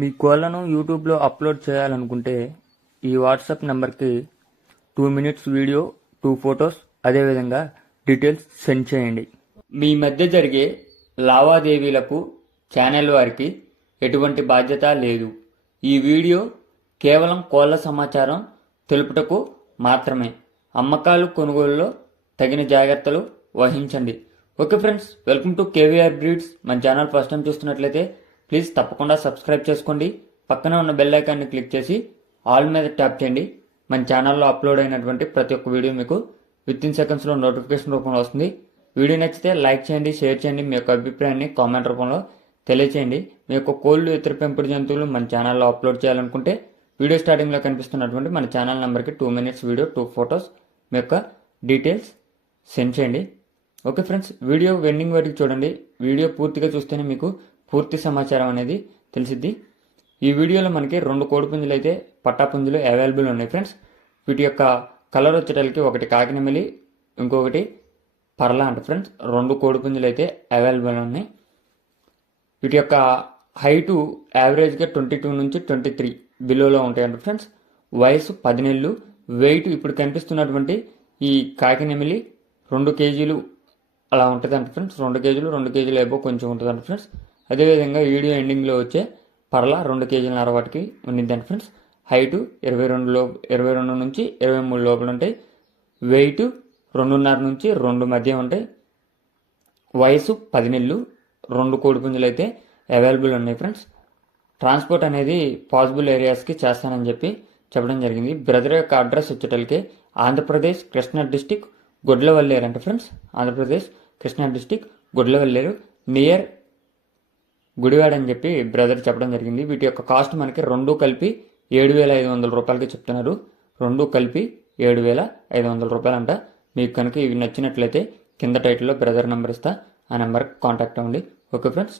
మీ కోళ్ళను యూట్యూబ్లో అప్లోడ్ చేయాలనుకుంటే ఈ వాట్సాప్ నెంబర్కి two minutes video two photos అదేవిధంగా డీటెయిల్స్ సెండ్ చేయండి. మీ మధ్య జరిగే లావాదేవీలకు ఛానల్ వారికి ఎటువంటి బాధ్యత లేదు. ఈ వీడియో కేవలం కోళ్ళ సమాచారం తెలుపుటకు మాత్రమే. అమ్మకాలు కొనుగోలులో తగిన జాగ్రత్తలు వహించండి. Okay friends welcome to KVR breeds. మన ఛానల్ ఫస్ట్ టైం చూస్తున్నట్లయితే ప్లీజ్ తప్పకుండా సబ్స్క్రైబ్ చేసుకోండి. పక్కన ఉన్న బెల్ ఐకాన్ని క్లిక్ చేసి ఆల్ మీద ట్యాప్ చేయండి. మన ఛానల్లో అప్లోడ్ అయినటువంటి ప్రతి ఒక్క వీడియో మీకు విత్ ఇన్ సెకండ్స్లో నోటిఫికేషన్ రూపంలో వస్తుంది. వీడియో నచ్చితే లైక్ చేయండి షేర్ చేయండి మీ యొక్క అభిప్రాయాన్ని కామెంట్ రూపంలో తెలియచేయండి. మీ యొక్క కోళ్ళు ఇతర పెంపుడు జంతువులు మన ఛానల్లో అప్లోడ్ చేయాలనుకుంటే వీడియో స్టార్టింగ్లో కనిపిస్తున్నటువంటి మన ఛానల్ నెంబర్కి two minutes video two photos మీ యొక్క డీటెయిల్స్ సెండ్ చేయండి. ఓకే ఫ్రెండ్స్ వీడియో వెండింగ్ వరకు చూడండి. వీడియో పూర్తిగా చూస్తేనే మీకు పూర్తి సమాచారం అనేది తెలిసిద్ది. ఈ వీడియోలో మనకి రెండు కోడిపుంజులు అయితే పట్టాపుంజులు అవైలబుల్ ఉన్నాయి ఫ్రెండ్స్ వీటి యొక్క కలర్ వచ్చేటలకి ఒకటి కాకినమిలి ఇంకొకటి పర్లా అంట ఫ్రెండ్స్ రెండు కోడిపుంజులు అయితే అవైలబుల్ ఉన్నాయి. వీటి యొక్క హైటు యావరేజ్గా ట్వంటీ టూ నుంచి ట్వంటీ త్రీ బిలోలో ఉంటాయంట ఫ్రెండ్స్ వయసు పదినేళ్ళు. వెయిట్ ఇప్పుడు కనిపిస్తున్నటువంటి ఈ కాకినెమిలి రెండు కేజీలు అలా ఉంటుందంట ఫ్రెండ్స్ రెండు కేజీలు రెండు కేజీలు అయిపో కొంచెం ఉంటుందంట ఫ్రెండ్స్ అదేవిధంగా వీడియో ఎండింగ్లో వచ్చే పర్ల రెండు కేజీల అరవాటికి ఉండిద్దంట ఫ్రెండ్స్. హైటు ఇరవై రెండు లో ఇరవై రెండు నుంచి ఇరవై మూడు లోపల ఉంటాయి. వెయిట్ రెండున్నర నుంచి రెండు మధ్య ఉంటాయి. వయసు పది నెలలు రెండు కోడిపుంజులు అయితే అవైలబుల్ ఉన్నాయి ఫ్రెండ్స్. ట్రాన్స్పోర్ట్ అనేది పాసిబుల్ ఏరియాస్కి చేస్తానని చెప్పి చెప్పడం జరిగింది. బ్రదర్ యొక్క అడ్రస్ వచ్చేటలకి ఆంధ్రప్రదేశ్ కృష్ణా డిస్టిక్ గుడ్లవల్లేరు అంటే friends. Andhra Pradesh Krishna district Gudlavalleru near Gudivada అని చెప్పి బ్రదర్ చెప్పడం జరిగింది. వీటి యొక్క కాస్ట్ మనకి రెండు కలిపి ఏడు వేల ఐదు వందల రూపాయలకి చెప్తున్నారు. రెండు కలిపి ఏడు వేల ఐదు వందల రూపాయలంట. మీకు కనుక ఇవి నచ్చినట్లయితే కింద టైటిల్లో బ్రదర్ నెంబర్ ఇస్తా. ఆ నెంబర్కి కాంటాక్ట్ అవ్వండి. Okay friends